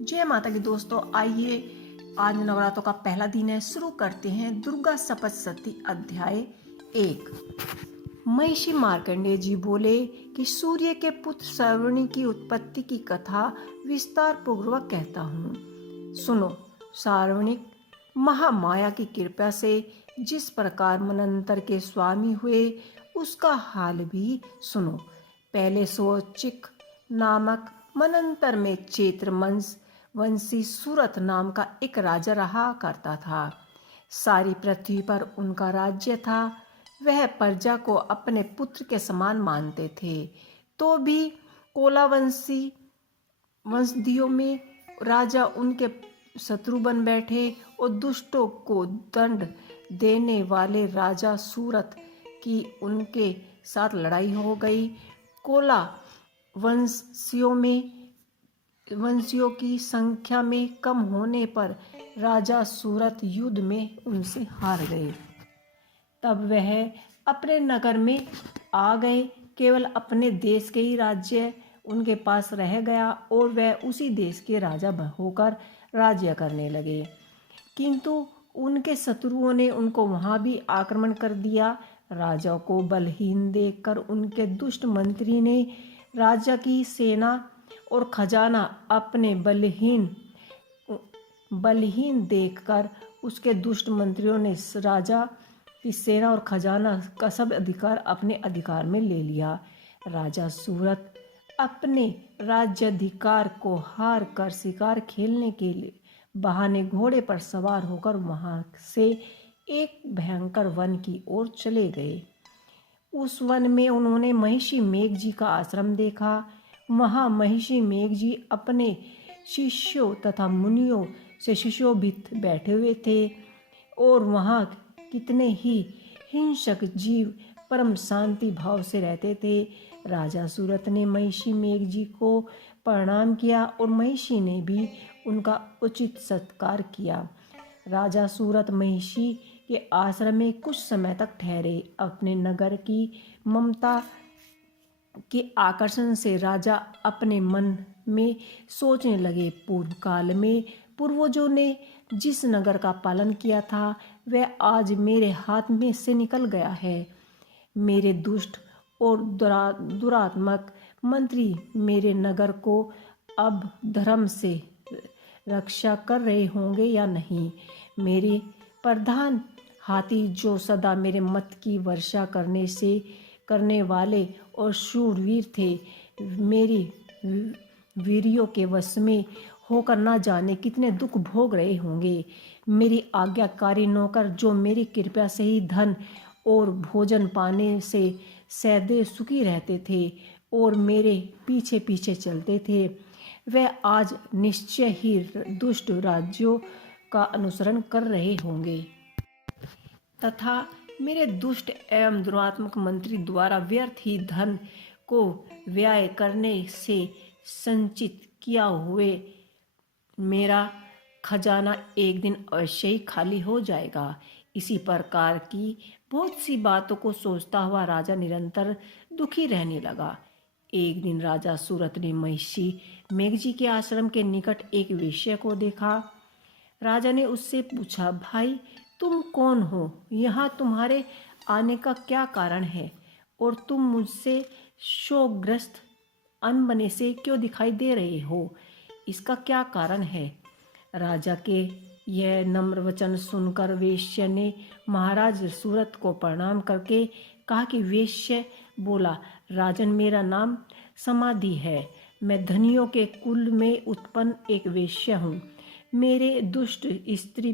जय माता की दोस्तों, आइए आज नवरात्रों का पहला दिन है। शुरू करते हैं दुर्गा सप्तशती अध्याय 1। महिषी मार्कंडेय जी बोले कि सूर्य के पुत्र श्रवणी की उत्पत्ति की कथा विस्तार पूर्वक कहता हूँ। सुनो। सार्वणिक महामाया की कृपा से जिस प्रकार मनंतर के स्वामी हुए उसका हाल भी सुनो। पहले सोचिक नामक मनंतर में चैत्र वंशी सूरत नाम का एक राजा रहा करता था। सारी पृथ्वी पर उनका राज्य था। वह प्रजा को अपने पुत्र के समान मानते थे। तो भी कोलावंशी वंशदियों में राजा उनके शत्रु बन बैठे और दुष्टों को दंड देने वाले राजा सूरत की उनके साथ लड़ाई हो गई। कोला वंशियों की संख्या में कम होने पर राजा सूरत युद्ध में उनसे हार गए। तब वह अपने नगर में आ गए। केवल अपने देश के ही राज्य उनके पास रह गया और वह उसी देश के राजा होकर राज्य करने लगे। किंतु उनके शत्रुओं ने उनको वहां भी आक्रमण कर दिया। राजा को बलहीन देखकर उनके दुष्ट मंत्री ने राजा की सेना और खजाना अपने बलहीन देखकर उसके दुष्ट मंत्रियों ने राजा की सेना और खजाना का सब अधिकार अपने अधिकार में ले लिया। राजा सूरत अपने राज्याधिकार को हार कर शिकार खेलने के लिए बहाने घोड़े पर सवार होकर वहां से एक भयंकर वन की ओर चले गए। उस वन में उन्होंने महिषी मेघ जी का आश्रम देखा। वहां महिषी मेघ जी अपने शिष्यों तथा मुनियों से सुशोभित बैठे हुए थे और वहां कितने ही हिंसक जीव परम शांति भाव से रहते थे। राजा सूरत ने महिषी मेघ जी को प्रणाम किया और महिषी ने भी उनका उचित सत्कार किया। राजा सूरत महिषी के आश्रम में कुछ समय तक ठहरे। अपने नगर की ममता के आकर्षण से राजा अपने मन में सोचने लगे, पूर्व काल में पूर्वजों ने जिस नगर का पालन किया था वह आज मेरे हाथ में से निकल गया है। मेरे दुष्ट और दुरात्मक मंत्री मेरे नगर को अब धर्म से रक्षा कर रहे होंगे या नहीं। मेरे प्रधान हाथी जो सदा मेरे मत की वर्षा करने वाले और शूरवीर थे, मेरी वीरियों के वश में होकर न जाने कितने दुख भोग रहे होंगे। मेरी आज्ञाकारी नौकर जो मेरी कृपा से ही धन और भोजन पाने से सदैव सुखी रहते थे और मेरे पीछे पीछे चलते थे, वह आज निश्चय ही दुष्ट राज्यों का अनुसरण कर रहे होंगे तथा मेरे दुष्ट एवं दुरात्मक मंत्री द्वारा व्यर्थ ही धन को व्यय करने से संचित किया हुए मेरा खजाना एक दिन अवश्य ही खाली हो जाएगा। इसी प्रकार की बहुत सी बातों को सोचता हुआ राजा निरंतर दुखी रहने लगा। एक दिन राजा सूरत ने महिषी मेघ जी के आश्रम के निकट एक वेश्या को देखा। राजा ने उससे पूछा, भाई तुम कौन हो? यहाँ तुम्हारे आने का क्या कारण है और तुम मुझसे शोकग्रस्त अनबने से क्यों दिखाई दे रहे हो? इसका क्या कारण है? राजा के यह नम्र वचन सुनकर वेश्या ने महाराज सूरत को प्रणाम करके कहा कि वेश्या बोला, राजन मेरा नाम समाधि है। मैं धनियों के कुल में उत्पन्न एक वेश्या हूँ। मेरे दुष्ट स्त्री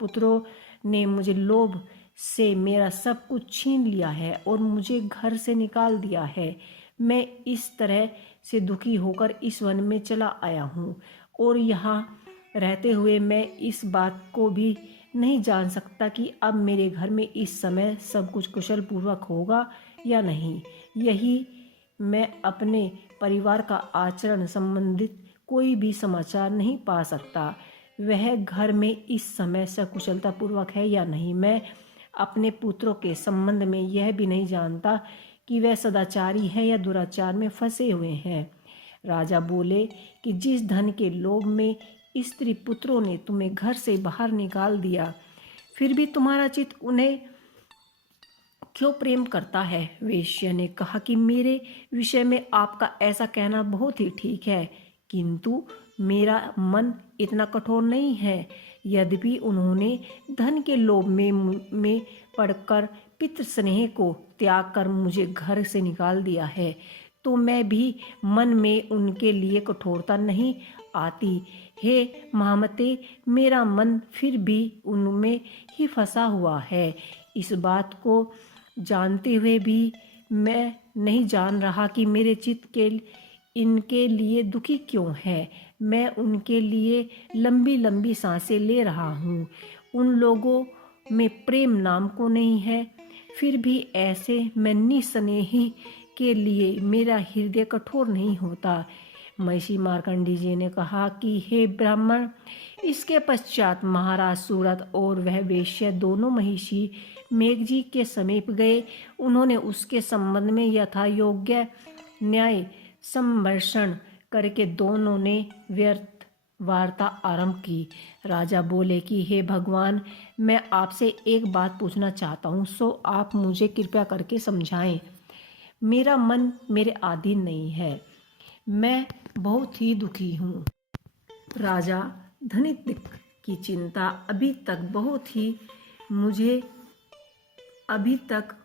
पुत्रों ने मुझे लोभ से मेरा सब कुछ छीन लिया है और मुझे घर से निकाल दिया है। मैं इस तरह से दुखी होकर इस वन में चला आया हूँ और यहाँ रहते हुए मैं इस बात को भी नहीं जान सकता कि अब मेरे घर में इस समय सब कुछ कुशल पूर्वक होगा या नहीं। यही मैं अपने परिवार का आचरण संबंधित कोई भी समाचार नहीं पा सकता। वह घर में इस समय सकुशलता पूर्वक है या नहीं। मैं अपने पुत्रों के संबंध में यह भी नहीं जानता कि वह सदाचारी है या दुराचार में फंसे हुए हैं। राजा बोले कि जिस धन के लोभ में स्त्री पुत्रों ने तुम्हें घर से बाहर निकाल दिया, फिर भी तुम्हारा चित्त उन्हें क्यों प्रेम करता है? वेश्या ने कहा कि मेरे विषय में आपका ऐसा कहना बहुत ही ठीक है, किंतु मेरा मन इतना कठोर नहीं है। यद्यपि उन्होंने धन के लोभ में पड़कर पितृ स्नेह को त्याग कर मुझे घर से निकाल दिया है, तो मैं भी मन में उनके लिए कठोरता नहीं आती। हे महामते, मेरा मन फिर भी उनमें ही फंसा हुआ है। इस बात को जानते हुए भी मैं नहीं जान रहा कि मेरे चित्त के इनके लिए दुखी क्यों है। मैं उनके लिए लंबी लंबी सांसें ले रहा हूँ। उन लोगों में प्रेम नाम को नहीं है, फिर भी ऐसे मैं निस्नेही के लिए मेरा हृदय कठोर नहीं होता। महिषी मार्कंडी जी ने कहा कि हे ब्राह्मण, इसके पश्चात महाराज सूरत और वह वेश्या दोनों महिषी मेघ जी के समीप गए। उन्होंने उसके संबंध में यथा योग्य न्याय संभाषण करके दोनों ने व्यर्थ वार्ता आरंभ की। राजा बोले कि हे भगवान, मैं आपसे एक बात पूछना चाहता हूँ, सो आप मुझे कृपया करके समझाएं। मेरा मन मेरे अधीन नहीं है, मैं बहुत ही दुखी हूँ। राजा, धनिक की चिंता अभी तक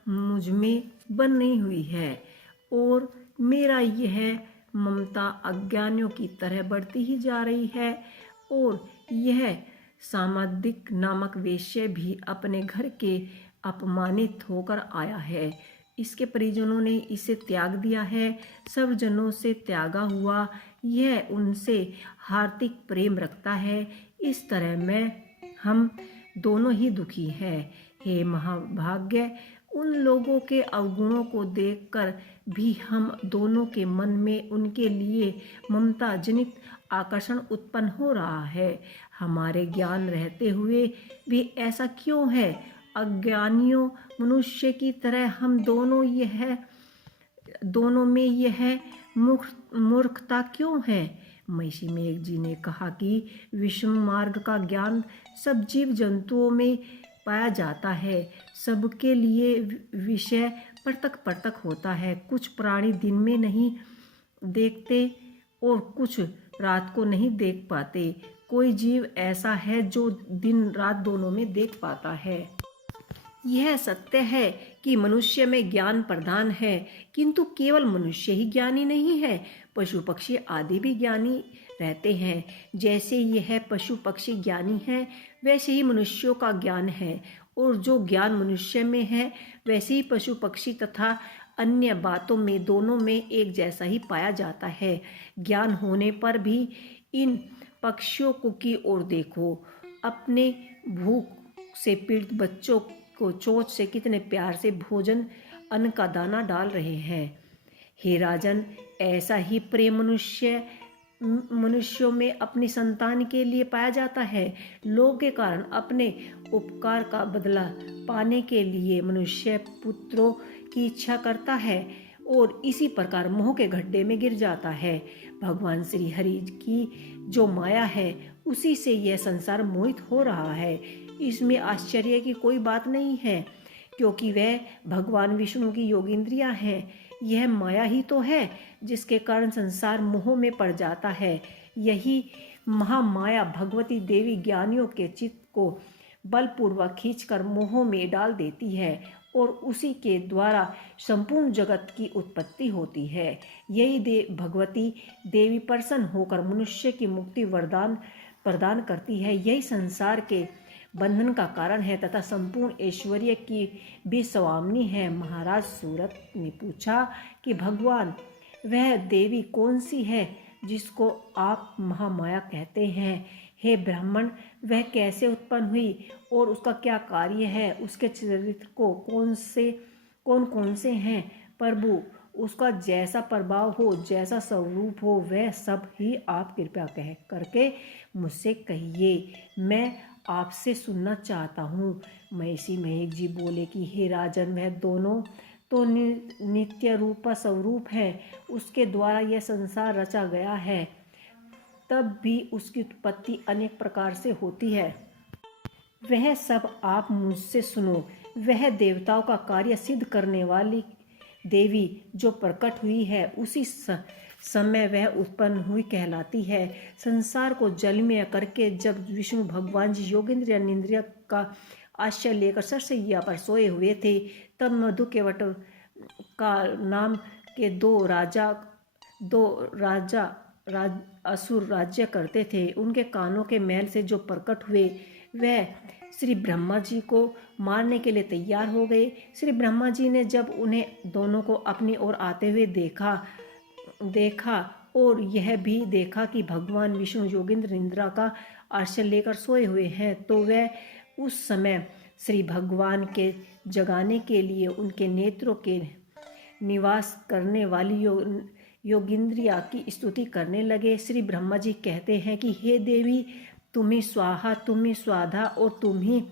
मुझ में बन नहीं हुई है, और मेरा यह ममता अज्ञानियों की तरह बढ़ती ही जा रही है। और यह सामादिक नामक वेश्या भी अपने घर के अपमानित होकर आया है। इसके परिजनों ने इसे त्याग दिया है। सब जनों से त्यागा हुआ यह उनसे हार्दिक प्रेम रखता है। इस तरह हम दोनों ही दुखी हैं। हे महाभाग्य, उन लोगों के अवगुणों को देखकर भी हम दोनों के मन में उनके लिए ममता जनित आकर्षण उत्पन्न हो रहा है। हमारे ज्ञान रहते हुए भी ऐसा क्यों है? अज्ञानियों मनुष्य की तरह हम दोनों में यह मूर्खता क्यों है? महिषी मेघ जी ने कहा कि विषम मार्ग का ज्ञान सब जीव जंतुओं में पाया जाता है। सबके लिए विषय पृथक पृथक होता है। कुछ प्राणी दिन में नहीं देखते और कुछ रात को नहीं देख पाते। कोई जीव ऐसा है जो दिन रात दोनों में देख पाता है। यह सत्य है कि मनुष्य में ज्ञान प्रधान है, किंतु केवल मनुष्य ही ज्ञानी नहीं है, पशु पक्षी आदि भी ज्ञानी रहते हैं। जैसे यह पशु पक्षी ज्ञानी है, वैसे ही मनुष्यों का ज्ञान है, और जो ज्ञान मनुष्य में है वैसे ही पशु पक्षी तथा अन्य बातों में दोनों में एक जैसा ही पाया जाता है। ज्ञान होने पर भी इन पक्षियों को की ओर देखो, अपने भूख से पीड़ित बच्चों को चोंच से कितने प्यार से भोजन अन्न का दाना डाल रहे हैं। हे राजन, ऐसा ही प्रेम मनुष्यों में अपनी संतान के लिए पाया जाता है। लोभ के कारण अपने उपकार का बदला पाने के लिए मनुष्य पुत्रों की इच्छा करता है और इसी प्रकार मोह के गड्ढे में गिर जाता है। भगवान श्री हरि की जो माया है उसी से यह संसार मोहित हो रहा है। इसमें आश्चर्य की कोई बात नहीं है, क्योंकि वह भगवान विष्णु की योगींद्रियां हैं। यह माया ही तो है जिसके कारण संसार मोह में पड़ जाता है। यही महामाया भगवती देवी ज्ञानियों के चित्त को बलपूर्वक खींचकर मोह में डाल देती है और उसी के द्वारा संपूर्ण जगत की उत्पत्ति होती है। यही भगवती देवी प्रसन्न होकर मनुष्य की मुक्ति वरदान प्रदान करती है। यही संसार के बंधन का कारण है तथा संपूर्ण ऐश्वर्य की भी स्वामिनी है। महाराज सूरत ने पूछा कि भगवान, वह देवी कौन सी है जिसको आप महामाया कहते हैं? हे ब्राह्मण, वह कैसे उत्पन्न हुई और उसका क्या कार्य है? उसके चरित्र को कौन कौन से हैं? प्रभु, उसका जैसा प्रभाव हो, जैसा स्वरूप हो, वह सब ही आप कृपया कह करके मुझसे कहिए, मैं आपसे सुनना चाहता हूँ। महिषी मेघ जी बोले कि हे राजन, वह दोनों तो नित्य रूप स्वरूप है, उसके द्वारा यह संसार रचा गया है, तब भी उसकी उत्पत्ति अनेक प्रकार से होती है। वह सब आप मुझसे सुनो। वह देवताओं का कार्य सिद्ध करने वाली देवी जो प्रकट हुई है, उसी समय वह उत्पन्न हुई कहलाती है। संसार को जलमय करके जब विष्णु भगवान जी योगेंद्र निंद्रिय का आश्रय लेकर सरसैया पर सोए हुए थे, तब मधु केवट का नाम के दो राजा असुर राज्य करते थे। उनके कानों के मैल से जो प्रकट हुए, वह श्री ब्रह्मा जी को मारने के लिए तैयार हो गए। श्री ब्रह्मा जी ने जब उन्हें दोनों को अपनी ओर आते हुए देखा और यह भी देखा कि भगवान विष्णु योगेंद्र निंद्रा का आश्रय लेकर सोए हुए हैं, तो वह उस समय श्री भगवान के जगाने के लिए उनके नेत्रों के निवास करने वाली योगिंद्रिया की स्तुति करने लगे। श्री ब्रह्मा जी कहते हैं कि हे देवी, तुम ही स्वाहा, तुम ही स्वाधा और तुम ही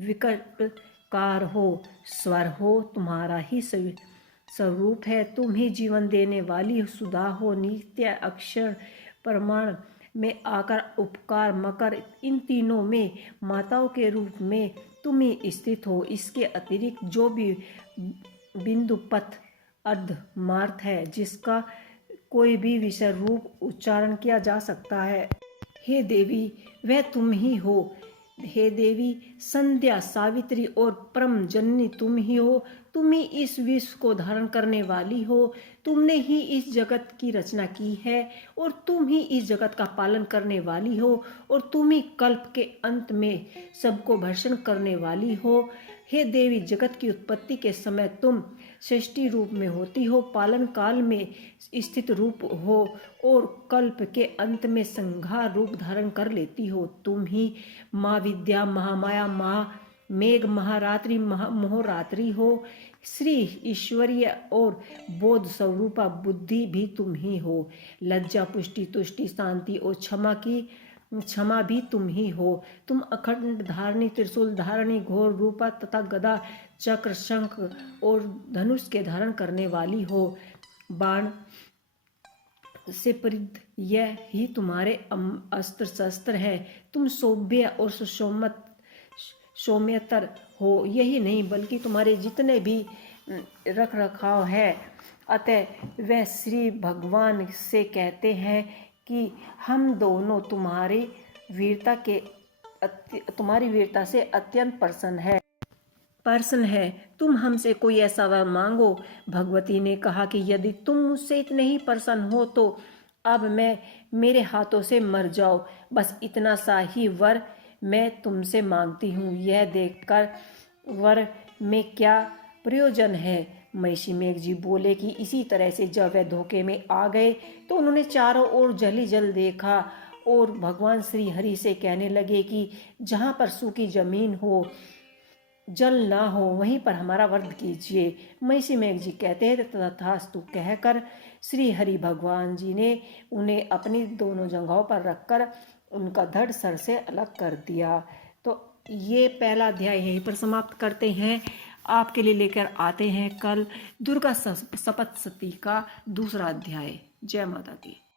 विकटकार हो, स्वर हो, तुम्हारा ही स्वरूप है। तुम ही जीवन देने वाली सुधा हो, नित्य अक्षर प्रमाण में आकर उपकार मकर, इन तीनों में माताओं के रूप में तुम ही स्थित हो। इसके अतिरिक्त जो भी बिंदु पथ अर्धमार्थ है, जिसका कोई भी विषय रूप उच्चारण किया जा सकता है, हे देवी वह तुम ही हो। हे देवी, संध्या, सावित्री और परम जननी तुम ही हो। तुम ही इस विश्व को धारण करने वाली हो। तुमने ही इस जगत की रचना की है और तुम ही इस जगत का पालन करने वाली हो और तुम ही कल्प के अंत में सबको भर्षण करने वाली हो। हे देवी, जगत की उत्पत्ति के समय तुम सृष्टि रूप में होती हो, पालन काल में स्थित रूप हो और कल्प के अंत में संहार रूप धारण कर लेती हो। तुम ही माँ विद्या, महामाया, मेघ, महारात्रि, मोहरात्रि हो। श्री ईश्वरीय और बोध स्वरूपा बुद्धि भी तुम ही हो। लज्जा, पुष्टि, तुष्टि, शांति और क्षमा भी तुम ही हो। तुम अखंड धारणी, त्रिशूल धारणी, घोर रूपा तथा गदा, चक्र, शंख और धनुष के धारण करने वाली हो। बाण से परिध यह ही तुम्हारे अस्त्र शस्त्र है। तुम सौभ्य और सौम्यतर हो। यही नहीं बल्कि तुम्हारे जितने भी रख रखाव है, अतः वह श्री भगवान से कहते हैं कि हम दोनों तुम्हारी वीरता से अत्यंत प्रसन्न है। तुम हमसे कोई ऐसा वर मांगो। भगवती ने कहा कि यदि तुम मुझसे इतने ही प्रसन्न हो तो अब मेरे हाथों से मर जाओ। बस इतना सा ही वर मैं तुमसे मांगती हूँ। यह देखकर वर में क्या प्रयोजन है। महिषी मेघ जी बोले कि इसी तरह से जब वह धोखे में आ गए तो उन्होंने चारों ओर जल ही जल देखा और भगवान श्री हरि से कहने लगे कि जहाँ पर सूखी जमीन हो, जल ना हो, वहीं पर हमारा वध कीजिए। महिषी मेघ जी कहते हैं तथास्तु कहकर श्री हरि भगवान जी ने उन्हें अपनी दोनों जंघों पर रखकर उनका धड़ सर से अलग कर दिया। तो ये पहला अध्याय यहीं पर समाप्त करते हैं। आपके लिए लेकर आते हैं कल दुर्गा सप्तशती का दूसरा अध्याय। जय माता की।